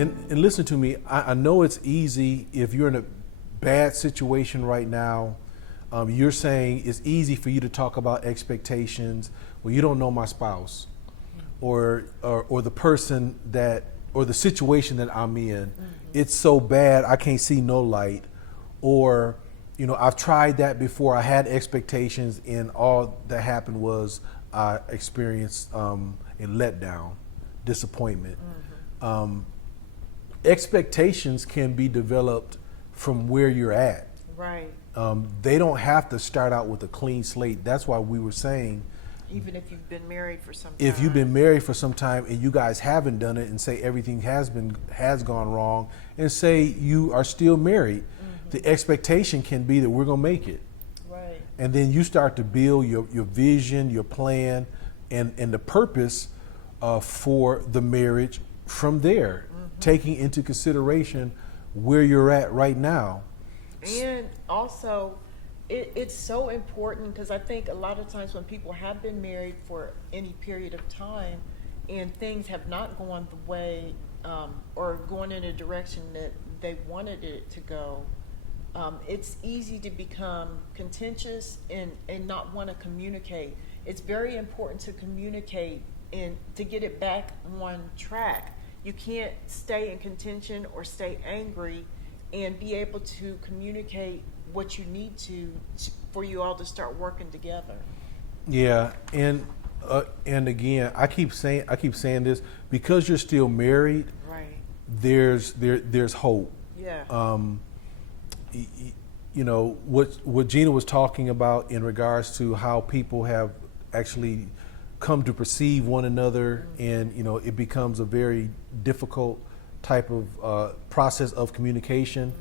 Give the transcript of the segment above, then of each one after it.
And listen to me. I know it's easy if you're in a bad situation right now. You're saying it's easy for you to talk about expectations. Well, you don't know my spouse, or the person that, or the situation that I'm in. It's so bad I can't see no light, or I've tried that before. I had expectations, and all that happened was I experienced a letdown, disappointment. Expectations can be developed from where you're at. Right. They don't have to start out with a clean slate. That's why we were saying, Even if you've been married for some time. if you've been married for some time and you guys haven't done it, and say everything has gone wrong, and say you are still married, the expectation can be that we're gonna make it. Right. And then you start to build your vision, your plan, and the purpose for the marriage from there, taking into consideration where you're at right now. And also, it's so important, because I think a lot of times when people have been married for any period of time and things have not gone the way or going in a direction that they wanted it to go, it's easy to become contentious and not want to communicate. It's very important to communicate and to get it back on track. You can't stay in contention or stay angry, and be able to communicate what you need to for you all to start working together. Yeah, and again, I keep saying this, because you're still married. Right. There's hope. Yeah. What Gina was talking about in regards to how people have actually come to perceive one another, and it becomes a very difficult type of process of communication.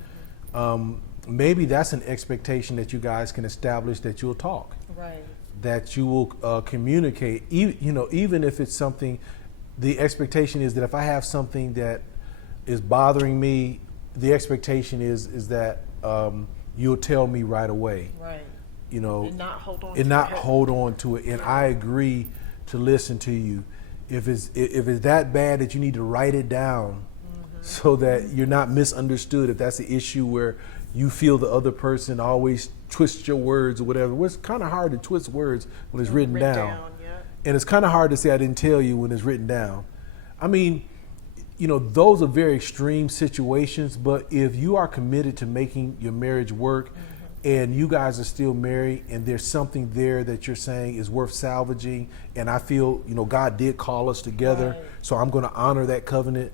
Maybe that's an expectation that you guys can establish, that you'll talk, Right. that you will communicate. Even if it's something, the expectation is that if I have something that is bothering me, the expectation is that you'll tell me right away. Right. And not hold on. hold on to it. And I agree to listen to you. If it's that bad that you need to write it down, so that you're not misunderstood. If that's the issue where you feel the other person always twists your words or whatever. Well, it's kind of hard to twist words when it's written down. Yeah. And it's kind of hard to say I didn't tell you when it's written down. I mean, those are very extreme situations, but if you are committed to making your marriage work, and you guys are still married, and there's something there that you're saying is worth salvaging, and I feel, God did call us together, Right. so I'm going to honor that covenant.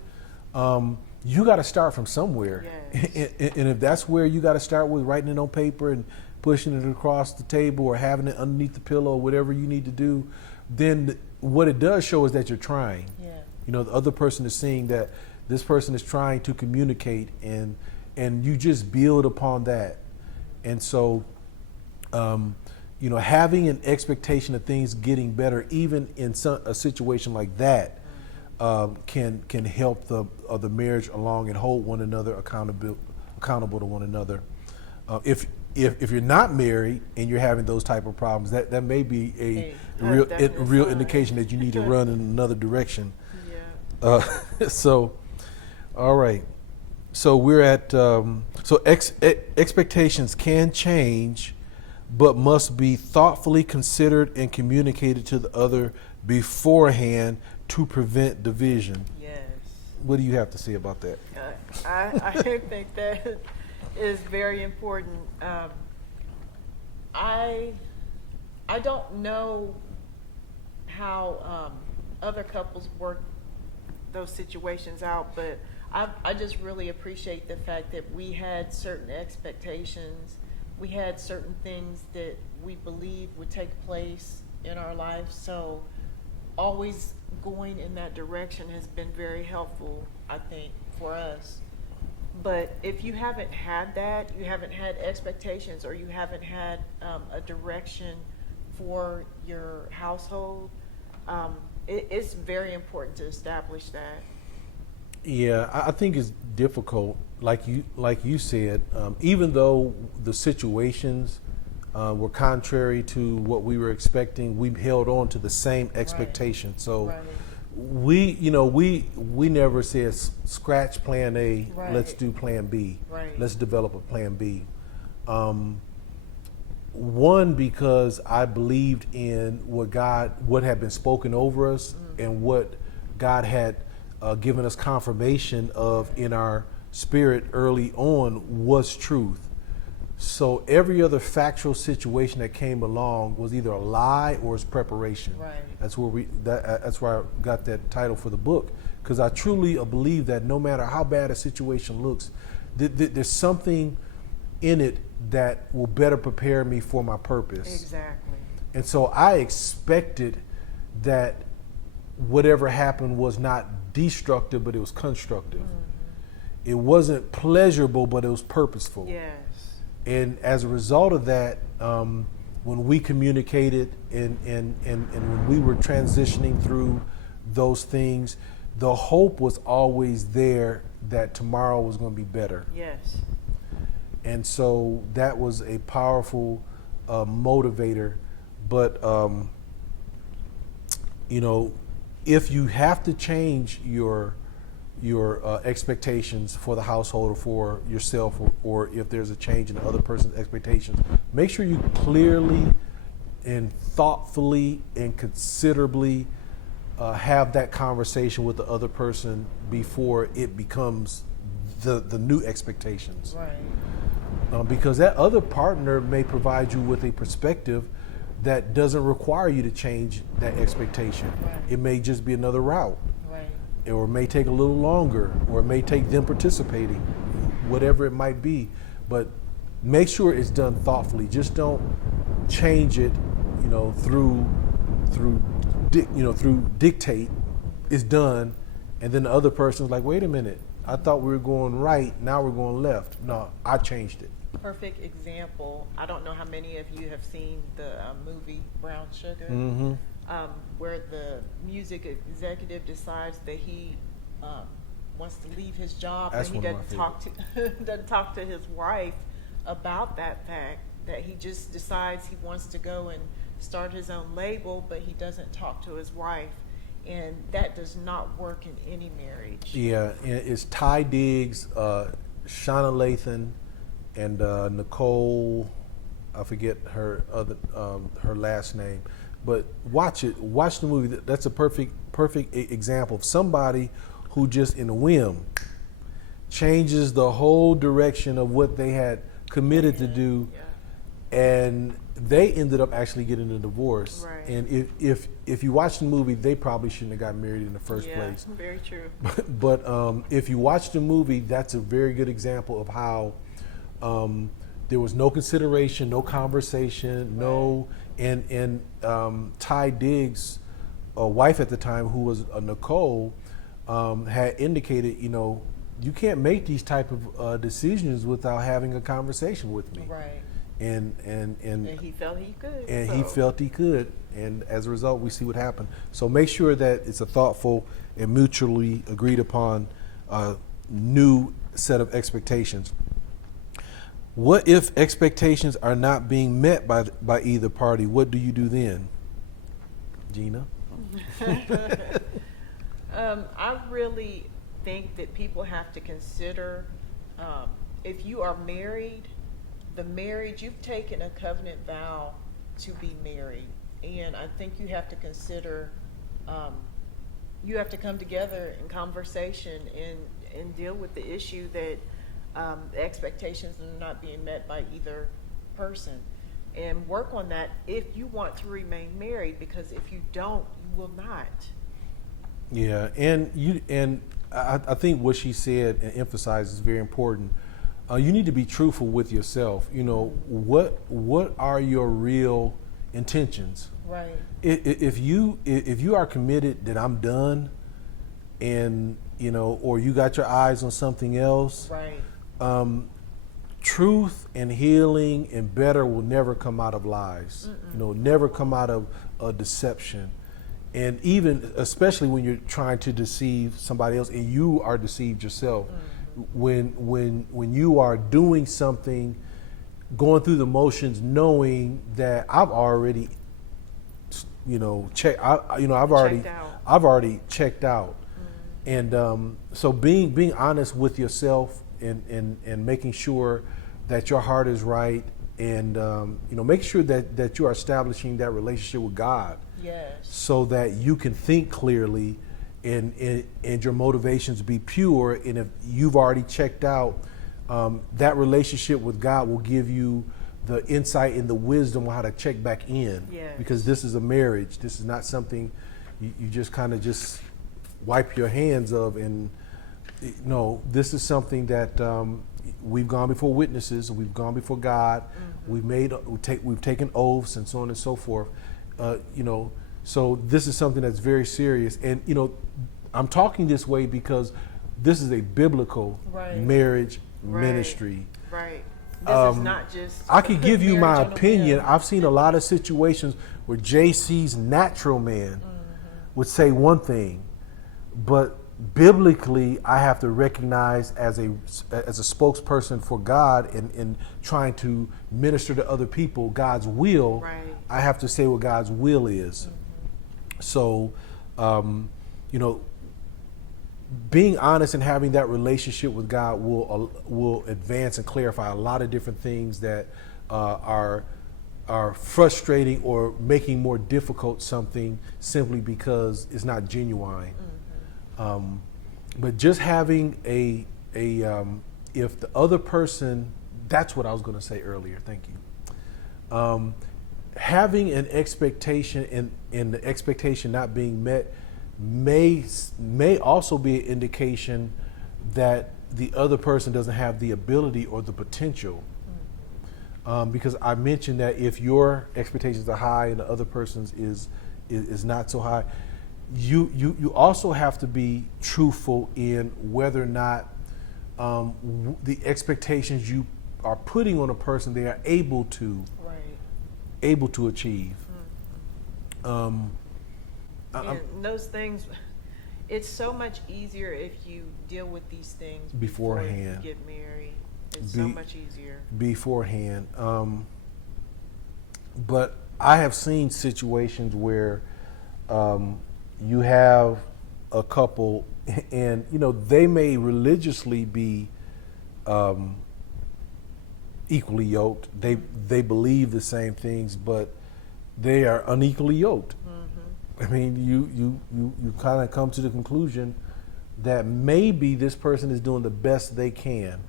You got to start from somewhere. Yes. And if that's where you got to start with, writing it on paper and pushing it across the table, or having it underneath the pillow, or whatever you need to do, then what it does show is that you're trying. Yeah. The other person is seeing that this person is trying to communicate, and you just build upon that. And so, having an expectation of things getting better, even in a situation like that, can help the marriage along and hold one another accountable to one another. If you're not married and you're having those type of problems, that may be a real indication that you need to run in another direction. Yeah. So, all right. So we're at expectations can change, but must be thoughtfully considered and communicated to the other beforehand to prevent division. Yes. What do you have to say about that? I think that is very important. I don't know how other couples work those situations out, but I just really appreciate the fact that we had certain expectations. We had certain things that we believed would take place in our life. So always going in that direction has been very helpful, I think, for us. But if you haven't had that, you haven't had expectations, or you haven't had a direction for your household, it's very important to establish that. Yeah, I think it's difficult, like you said, even though the situations were contrary to what we were expecting, we held on to the same expectation. So Right. we never said scratch plan A. Right. Let's do plan B. Right. Let's develop a plan B. One, because I believed in what had been spoken over us, and what God had given us confirmation of in our spirit early on was truth. So every other factual situation that came along was either a lie or it's preparation. Right. That's where I got that title for the book, because I truly believe that no matter how bad a situation looks, there's something in it that will better prepare me for my purpose. Exactly. And so I expected that whatever happened was not destructive, but it was constructive. It wasn't pleasurable, but it was purposeful. Yes. And as a result of that, when we communicated and when we were transitioning through those things, the hope was always there that tomorrow was going to be better. Yes. And so that was a powerful motivator. But, if you have to change your expectations for the household or for yourself, or if there's a change in the other person's expectations, make sure you clearly and thoughtfully and considerably have that conversation with the other person before it becomes the new expectations. Right. Because that other partner may provide you with a perspective that doesn't require you to change that expectation. Right. It may just be another route. Right. Or it may take a little longer, or it may take them participating, whatever it might be. But make sure it's done thoughtfully. Just don't change it, through dictate. It's done, and then the other person's like, wait a minute, I thought we were going right, now we're going left. No, I changed it. Perfect example. I don't know how many of you have seen the movie Brown Sugar. Mm-hmm. Where the music executive decides that he wants to leave his job, That's and he one of my doesn't talk to his wife about that fact, that he just decides he wants to go and start his own label, but he doesn't talk to his wife, and that does not work in any marriage. Yeah, and it's Ty Diggs, Shauna Lathan, and Nicole. I forget her last name. But watch it. Watch the movie. That's a perfect example of somebody who just in a whim changes the whole direction of what they had committed to do, and they ended up actually getting a divorce. Right. And if you watch the movie, they probably shouldn't have gotten married in the first place. Very true. But if you watch the movie, that's a very good example of how there was no consideration, no conversation, no. And Ty Diggs' wife at the time, who was Nicole, had indicated, you can't make these type of decisions without having a conversation with me. Right. And he felt he could. and he felt he could, and as a result, we see what happened. So make sure that it's a thoughtful and mutually agreed upon new set of expectations. What if expectations are not being met by either party? What do you do then, Gina? I really think that people have to consider, if you are married, the marriage, you've taken a covenant vow to be married. And I think you have to consider, you have to come together in conversation and deal with the issue that the expectations are not being met by either person, and work on that if you want to remain married, because if you don't, you will not. Yeah, and I think what she said and emphasized is very important. You need to be truthful with yourself. What are your real intentions? Right. If you are committed that I'm done, and or you got your eyes on something else. Right. Truth and healing and better will never come out of lies. Never come out of a deception. And even, especially when you're trying to deceive somebody else and you are deceived yourself, when you are doing something, going through the motions, knowing that I've already check. I've already Checked out. checked out, and so being honest with yourself and making sure that your heart is right, and make sure that you are establishing that relationship with God, Yes. so that you can think clearly, and your motivations be pure. And if you've already checked out, that relationship with God will give you the insight and the wisdom on how to check back in. Yes. Because this is a marriage. This is not something you just kind of just wipe your hands of. And no, this is something that we've gone before witnesses. We've gone before God. We've taken oaths and so on and so forth. So this is something that's very serious. And I'm talking this way because this is a biblical Right. marriage Right. ministry. Right. This is not just. I could give you my marriage on a opinion. whim. I've seen a lot of situations where JC's natural man would say one thing, but biblically, I have to recognize as a spokesperson for God and trying to minister to other people God's will. Right. I have to say what God's will is. So, being honest and having that relationship with God will advance and clarify a lot of different things that are frustrating or making more difficult something simply because it's not genuine. But just having if the other person, that's what I was going to say earlier. Thank you. Having an expectation and the expectation not being met may also be an indication that the other person doesn't have the ability or the potential. Because I mentioned that if your expectations are high and the other person's is not so high, you also have to be truthful in whether or not the expectations you are putting on a person they are able to achieve. And those things, it's so much easier if you deal with these things Beforehand. before you get married. It's so much easier. Beforehand. But I have seen situations where you have a couple and they may religiously be equally yoked. They believe the same things, but they are unequally yoked. I mean, you kind of come to the conclusion that maybe this person is doing the best they can.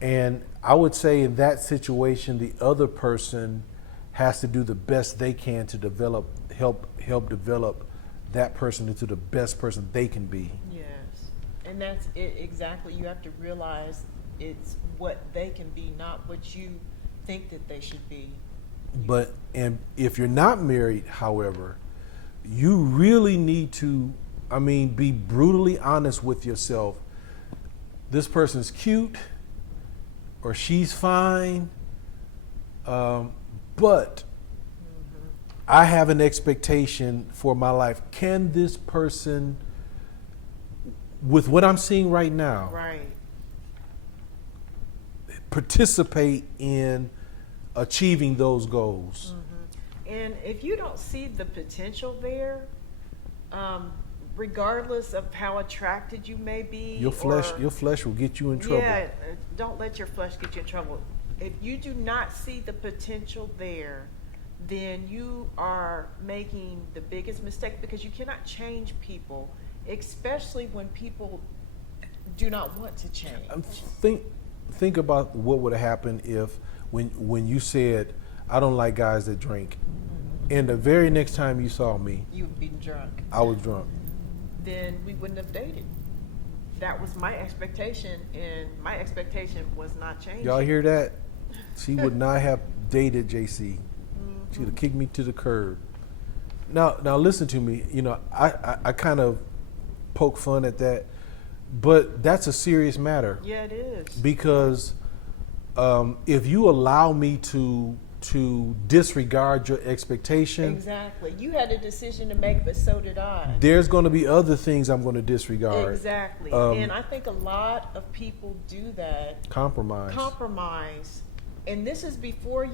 And I would say in that situation, the other person has to do the best they can to help develop that person into the best person they can be. Yes. And that's it exactly. You have to realize it's what they can be, not what you think that they should be. And if you're not married, however, you really need to, be brutally honest with yourself. This person's cute or she's fine, but I have an expectation for my life. Can this person, with what I'm seeing right now, Right. participate in achieving those goals? And if you don't see the potential there, regardless of how attracted you may be, Your flesh will get you in trouble. Yeah, don't let your flesh get you in trouble. If you do not see the potential there, then you are making the biggest mistake, because you cannot change people, especially when people do not want to change. Think about what would have happened if when you said, I don't like guys that drink, and the very next time you saw me, You would be drunk. I was drunk. Then we wouldn't have dated. That was my expectation, and my expectation was not changing. Y'all hear that? She would not have dated JC. She would have kicked me to the curb. Now listen to me. I kind of poke fun at that, but that's a serious matter. Yeah, it is. Because if you allow me to disregard your expectation, Exactly. You had a decision to make, but so did I. there's going to be other things I'm going to disregard. Exactly. And I think a lot of people do that. Compromise. Compromise. And this is before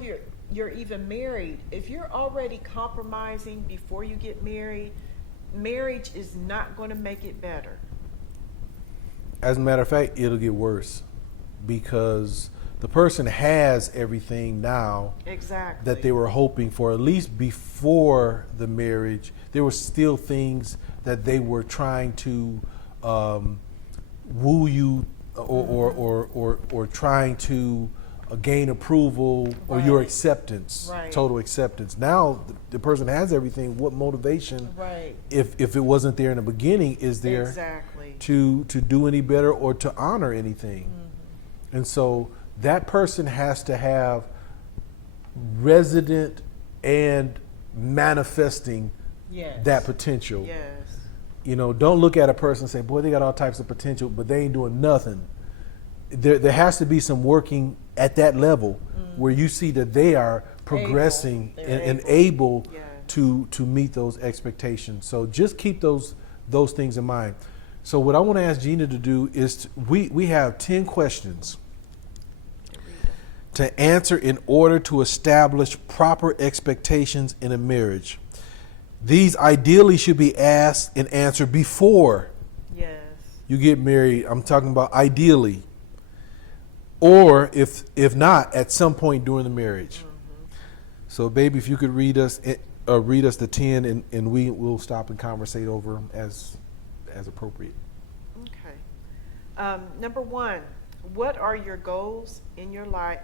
you're even married, if you're already compromising before you get married, marriage is not going to make it better. As a matter of fact, it'll get worse because the person has everything now Exactly. that they were hoping for. At least before the marriage, there were still things that they were trying to woo you or trying to gain approval or your Right. acceptance, Right. total acceptance. Now the person has everything. What motivation, Right. if it wasn't there in the beginning, is there Exactly. to do any better or to honor anything? And so that person has to have resident and manifesting Yes. that potential. Yes. You know, don't look at a person and say, boy, they got all types of potential, but they ain't doing nothing. There has to be some working at that level where you see that they are progressing They're and able Yes. to meet those expectations. So just keep those things in mind. So what I want to ask Gina to do is we have 10 questions to answer in order to establish proper expectations in a marriage. These ideally should be asked and answered before Yes. you get married. I'm talking about ideally. Or if not, at some point during the marriage. So baby, if you could read us the 10 and we will stop and conversate over them as appropriate. Okay. Number one, what are your goals in your life?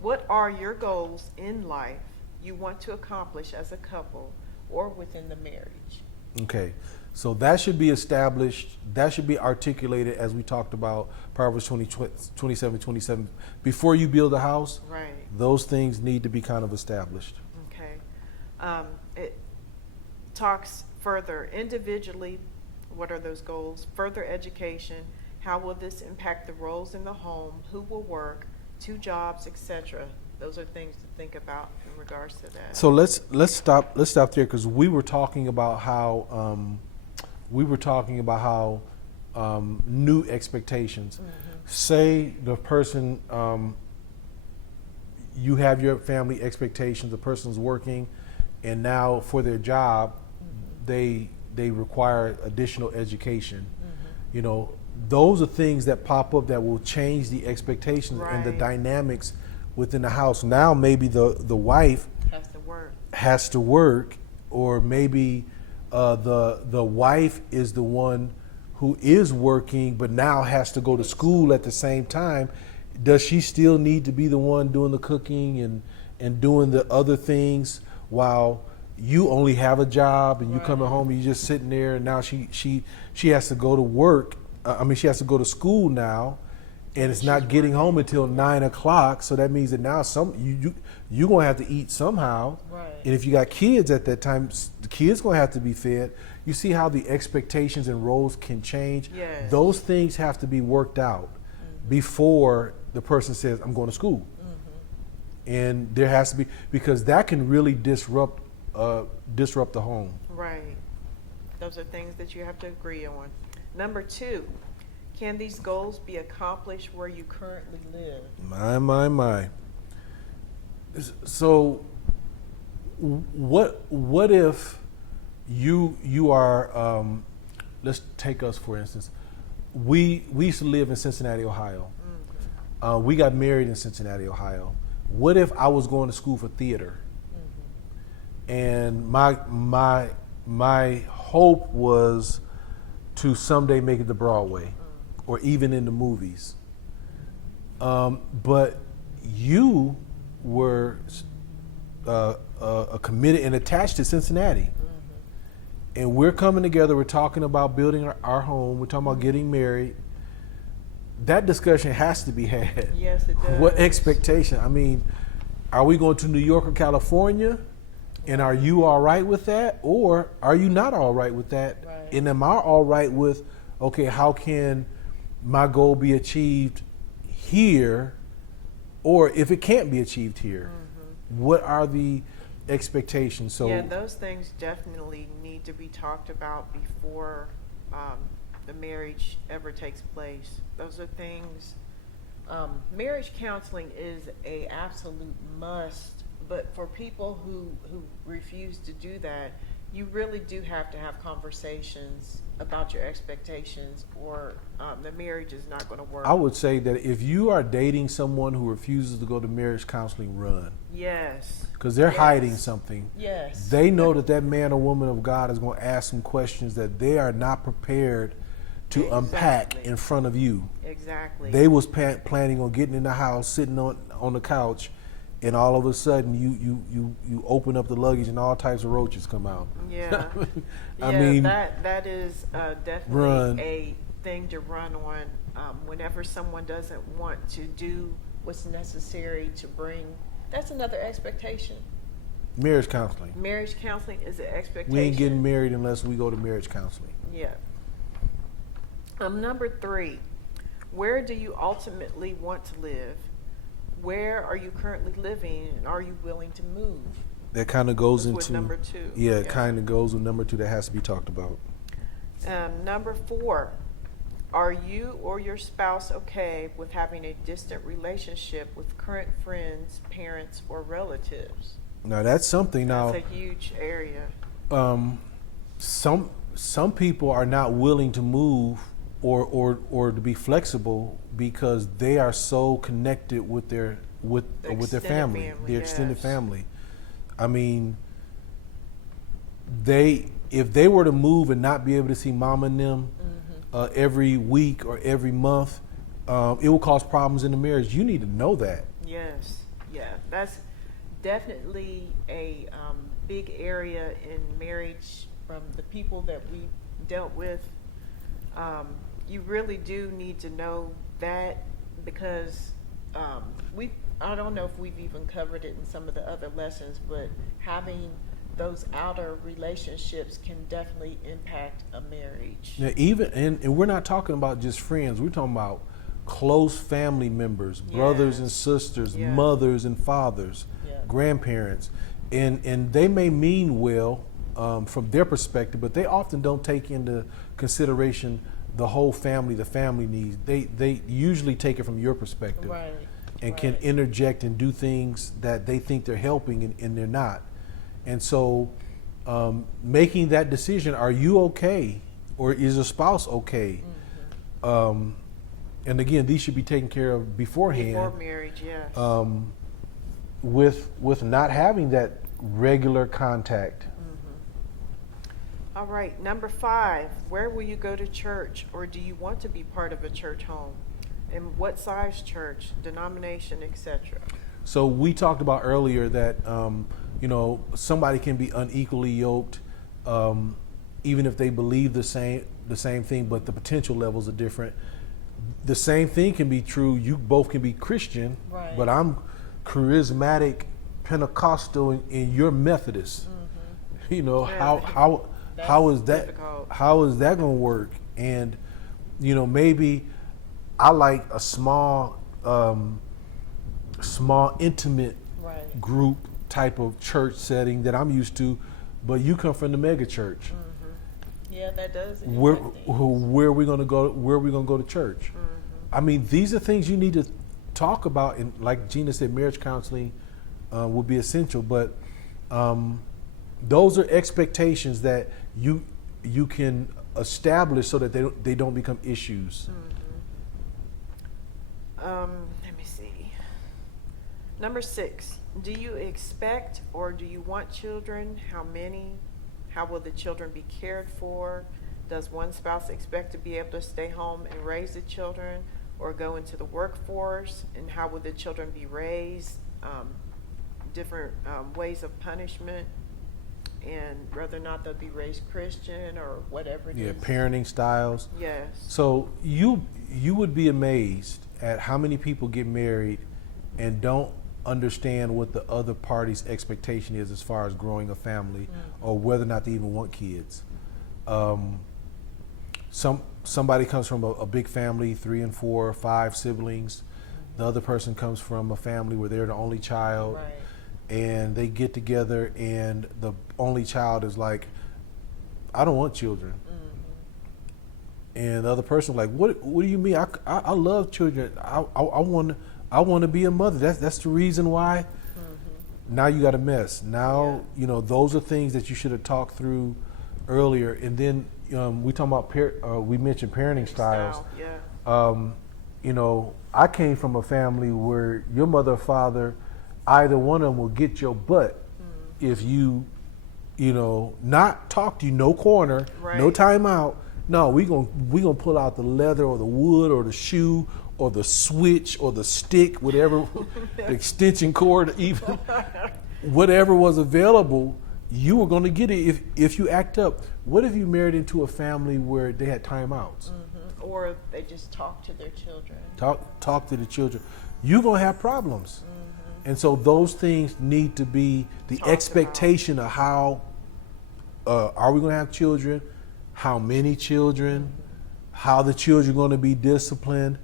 What are your goals in life you want to accomplish as a couple or within the marriage? Okay. So that should be established, that should be articulated as we talked about Proverbs 27:27. Before you build a house, Right. those things need to be kind of established. Okay. It talks further individually. What are those goals? Further education. How will this impact the roles in the home? Who will work? 2 jobs, etc. Those are things to think about in regards to that. So let's stop there because we were talking about how new expectations. Say the person you have your family expectations. The person's working, and now for their job, they require additional education. You know, those are things that pop up that will change the expectations and the Right. dynamics within the house. Now maybe the wife Has to work. has to work, or maybe the wife is the one who is working but now has to go to school at the same time. Does she still need to be the one doing the cooking and doing the other things while you only have a job and you coming home and you're just sitting there, and now she has to go to work. She has to go to school now, and it's not getting home until 9 o'clock. So that means that now you're gonna have to eat somehow. Right. And if you got kids at that time, the kids gonna have to be fed. You see how the expectations and roles can change. Yes. Those things have to be worked out before the person says, "I'm going to school." And there has to be, because that can really disrupt the home. Right. Those are things that you have to agree on. Number 2, can these goals be accomplished where you currently live? My. So, what if you are? Let's take us for instance. We used to live in Cincinnati, Ohio. We got married in Cincinnati, Ohio. What if I was going to school for theater? And my hope was to someday make it to Broadway, or even in the movies. But you were committed and attached to Cincinnati. And we're coming together, we're talking about building our home, we're talking about getting married. That discussion has to be had. Yes, it does. What expectation? I mean, are we going to New York or California? And are you all right with that? Or are you not all right with that? Right. And am I all right with, okay, how can my goal be achieved here? Or if it can't be achieved here, what are the expectations? So Yeah, those things definitely need to be talked about before the marriage ever takes place. Those are things. Marriage counseling is a absolute must but for people who refuse to do that, you really do have to have conversations about your expectations, or the marriage is not going to work. I would say that if you are dating someone who refuses to go to marriage counseling, run. Yes. Because they're Yes. hiding something. Yes. They know that man or woman of God is going to ask some questions that they are not prepared to unpack Exactly. in front of you. Exactly. They was planning on getting in the house, sitting on the couch, and all of a sudden you open up the luggage and all types of roaches come out. Yeah. I Yeah, mean, that is definitely run. a thing to run on. Whenever someone doesn't want to do what's necessary to bring, that's another expectation. marriage counseling. Marriage counseling is an expectation. We ain't getting married unless we go to marriage counseling. Yeah. Number 3, where do you ultimately want to live? Where are you currently living, and are you willing to move? That kind of goes That's with into number 2. Yeah, it kind of goes with number 2 that has to be talked about. Number 4, are you or your spouse okay with having a distant relationship with current friends, parents, or relatives? Now that's something. Now That's a huge area. some people are not willing to move or to be flexible because they are so connected with their Extended family, family, their extended yes. family. I mean, if they were to move and not be able to see mom and them every week or every month, it will cause problems in the marriage. You need to know that. Yes, yeah, that's definitely a big area in marriage from the people that we dealt with. You really do need to know that, because I don't know if we've even covered it in some of the other lessons, but having those outer relationships can definitely impact a marriage. Yeah, and we're not talking about just friends. We're talking about close family members, brothers and Yes. sisters, Yeah. mothers and fathers, Yeah. grandparents, and they may mean well from their perspective, but they often don't take into consideration the whole family, the family needs. They usually take it from your perspective, Right. and can interject and do things that they think they're helping and they're not. And so making that decision, are you okay or is your spouse okay? And again, these should be taken care of beforehand. Before marriage, yes. With not having that regular contact. All right, number 5, where will you go to church, or do you want to be part of a church home? And what size church, denomination, etc.? So we talked about earlier that somebody can be unequally yoked, even if they believe the same thing, but the potential levels are different. The same thing can be true. You both can be Christian, Right. but I'm charismatic, Pentecostal, and you're Methodist. You know, Yeah. how is that? difficult. How is that going to work? And maybe I like a small, intimate Right. group type of church setting that I'm used to, but you come from the mega church. Yeah, that does impact Where things. are we going to go? Where are we going to go to church? I mean, these are things you need to talk about, and like Gina said, marriage counseling will be essential. But those are expectations that you can establish so that they don't become issues. Let me see. Number 6, do you expect or do you want children? How many? How will the children be cared for? Does one spouse expect to be able to stay home and raise the children or go into the workforce? And how will the children be raised? Different ways of punishment, and whether or not they'll be raised Christian or whatever it Yeah, is. parenting styles. Yes. So you would be amazed at how many people get married and don't understand what the other party's expectation is as far as growing a family or whether or not they even want kids. Somebody comes from a big family, 3 and 4 or 5 siblings. The other person comes from a family where they're the only child. Right. And they get together and the only child is like, I don't want children. And the other person like, what do you mean? I love children. I want to be a mother. That's the reason why. now you got a mess. Now, you know, those are things that you should have talked through earlier. And then we talking about, we mentioned parenting styles. Yeah. You know, I came from a family where your mother or father, either one of them will get your butt if you know, not talk to you, no corner, no Right. timeout. No, we gonna pull out the leather or the wood or the shoe or the switch or the stick, whatever, the extension cord, even whatever was available. You were gonna get it if you act up. What if you married into a family where they had timeouts? Or they just talk to their children. Talk to the children. You're gonna have problems. And so those things need to be the Talked expectation of how are we going to have children, how many children, how the children are going to be disciplined,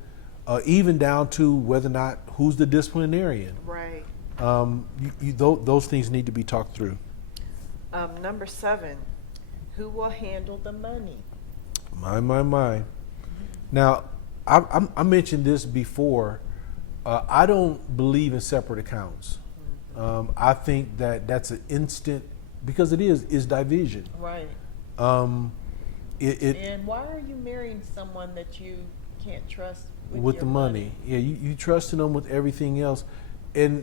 even down to whether or not who's the disciplinarian. Right. Those things need to be talked through. Number 7, who will handle the money? My. Now, I mentioned this before. I don't believe in separate accounts. I think that that's an instant, because it is division. Right. Um, And why are you marrying someone that you can't trust with your the money. Yeah, you trusting them with everything else, and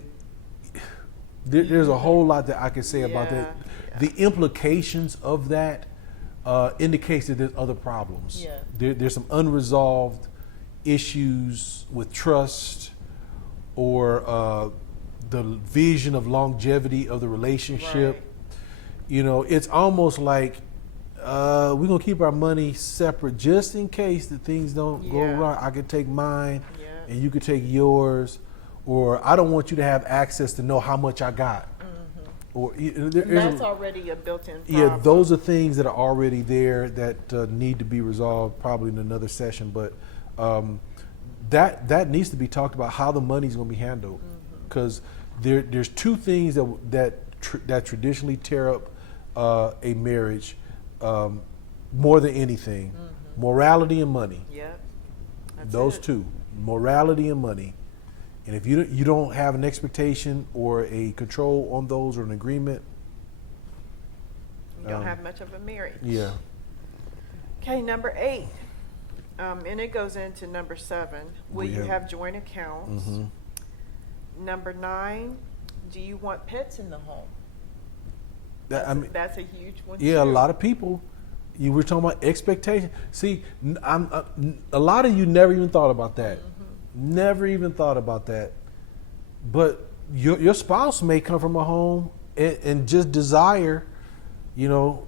there's a whole lot that I can say about that. Yeah. The implications of that indicates that there's other problems. Yeah. There's some unresolved issues with trust or the vision of longevity of the relationship. Right. You know, it's almost like we're gonna keep our money separate just in case that things don't go Yeah. right. I could take mine, Yeah. and you could take yours, or I don't want you to have access to know how much I got. Or And there's that's a- already a built-in problem. yeah, those are things that are already there that need to be resolved probably in another session. But that needs to be talked about, how the money's going to be handled, because there's two things that traditionally tear up a marriage more than anything: morality and money. Yep. That's Those it. two, morality and money. And if you don't have an expectation or a control on those or an agreement, You don't have much of a marriage. yeah. Okay, number 8. And it goes into number 7. Will We you have- have joint accounts? Number 9, do you want pets in the home? That's a huge one. Yeah, a too. lot of people. You were talking about expectation. See, a lot of you never even thought about that. Never even thought about that. But your spouse may come from a home and just desire, you know.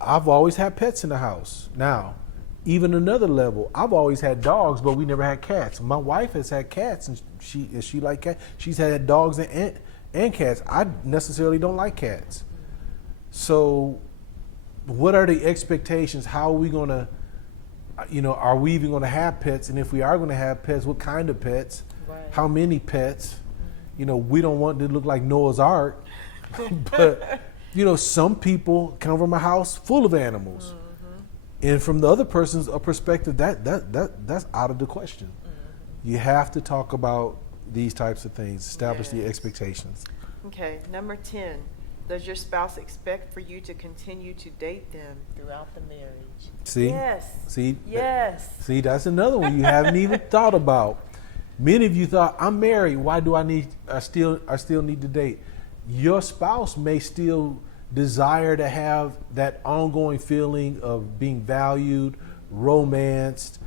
I've always had pets in the house. Now, even another level, I've always had dogs, but we never had cats. My wife has had cats, and she like cats. She's had dogs and cats. I necessarily don't like cats. So, what are the expectations? How are we gonna, are we even gonna have pets? And if we are gonna have pets, what kind of pets? Right. How many pets? We don't want it to look like Noah's Ark, but some people come from a house full of animals, and from the other person's perspective, that's out of the question. You have to talk about these types of things, establish the Yes. expectations. Okay, number 10. Does your spouse expect for you to continue to date them throughout the marriage? See, Yes. see, Yes. see, that's another one you haven't even thought about. Many of you thought, I'm married. Why do I still need to date? Your spouse may still desire to have that ongoing feeling of being valued, romanced,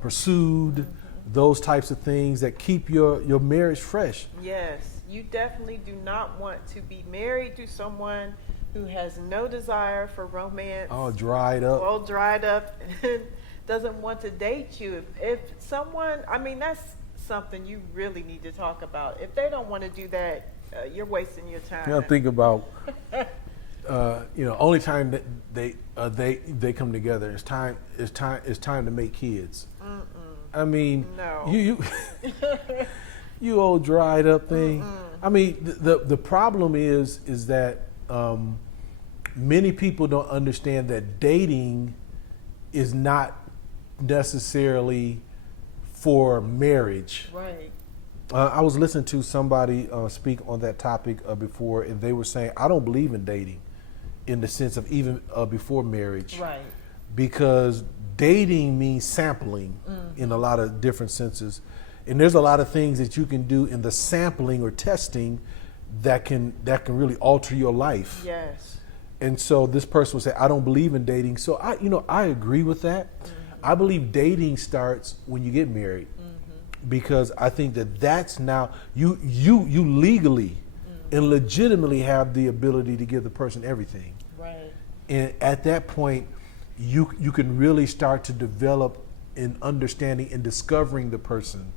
pursued, those types of things that keep your marriage fresh. Yes. You definitely do not want to be married to someone who has no desire for romance, All dried up. all dried up, and doesn't want to date you. If someone, that's something you really need to talk about. If they don't want to do that, you're wasting your time. You gotta think about, only time that they come together. It's time to make kids. No. you you old dried up thing. The problem is that many people don't understand that dating is not necessarily for marriage. Right. I was listening to somebody speak on that topic before, and they were saying, I don't believe in dating in the sense of even before marriage. Right. Because dating means sampling in a lot of different senses. And there's a lot of things that you can do in the sampling or testing that can really alter your life. Yes. And so this person would say, I don't believe in dating. So I agree with that. I believe dating starts when you get married, because I think that's now you legally and legitimately have the ability to give the person everything. Right. And at that point, you can really start to develop an understanding and discovering the person,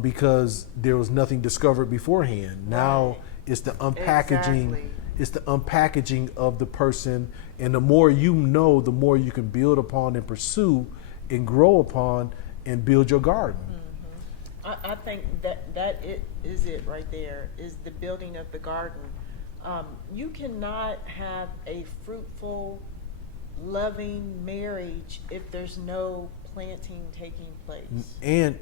because there was nothing discovered beforehand. Now Right. it's the unpackaging. Exactly. It's the unpackaging of the person, and the more you know, the more you can build upon and pursue and grow upon and build your garden. I think that is it right there, is the building of the garden. You cannot have a fruitful, loving marriage if there's no planting taking place. And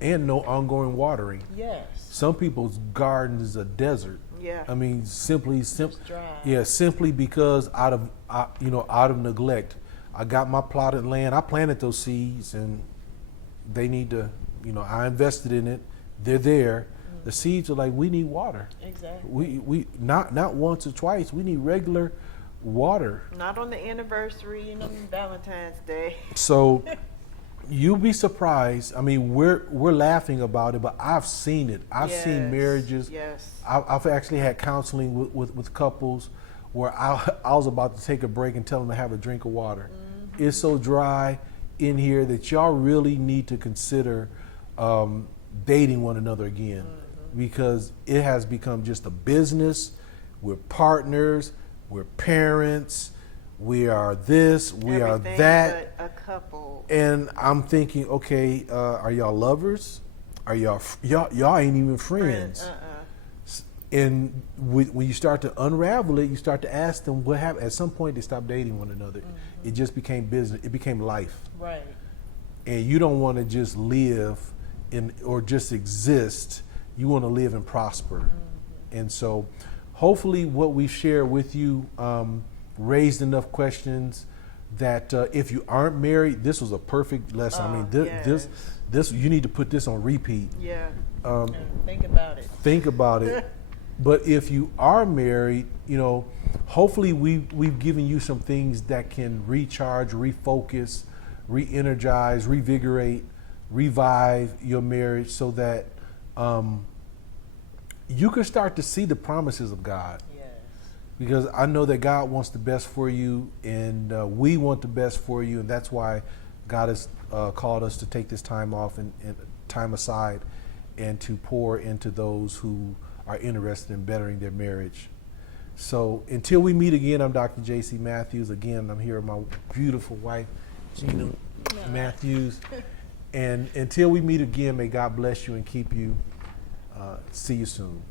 no ongoing watering. Yes. Some people's garden is a desert. Yeah. I mean, simply dry. simply because out of neglect. I got my plotted land. I planted those seeds, and they need to, I invested in it. They're there. The seeds are like, we need water. Exactly. We not once or twice. We need regular water. Not on the anniversary and on Valentine's Day. So you'll be surprised. I mean, we're laughing about it, but I've seen it. I've seen marriages. Yes. I've actually had counseling with couples where I was about to take a break and tell them to have a drink of water. It's so dry in here that y'all really need to consider dating one another again, because it has become just a business. We're partners. We're parents. We are this. We Everything are that. but a couple. And I'm thinking, okay, are y'all lovers? Are y'all ain't even friends? And when you start to unravel it, you start to ask them what happened. At some point, they stopped dating one another. It just became business. It became life. Right. And you don't want to just live or just exist. You want to live and prosper. And so hopefully what we share with you raised enough questions that if you aren't married, this was a perfect lesson. I mean, this you need to put this on repeat. Yeah. Think about it. Think about it. But if you are married, hopefully we've given you some things that can recharge, refocus, re-energize, revigorate, revive your marriage, so that you can start to see the promises of God. Yes. Because I know that God wants the best for you, and we want the best for you, and that's why God has called us to take this time off and time aside, and to pour into those who are interested in bettering their marriage. So until we meet again, I'm Dr. J.C. Matthews. Again, I'm here with my beautiful wife, Gina Matthews. And until we meet again, may God bless you and keep you. See you soon.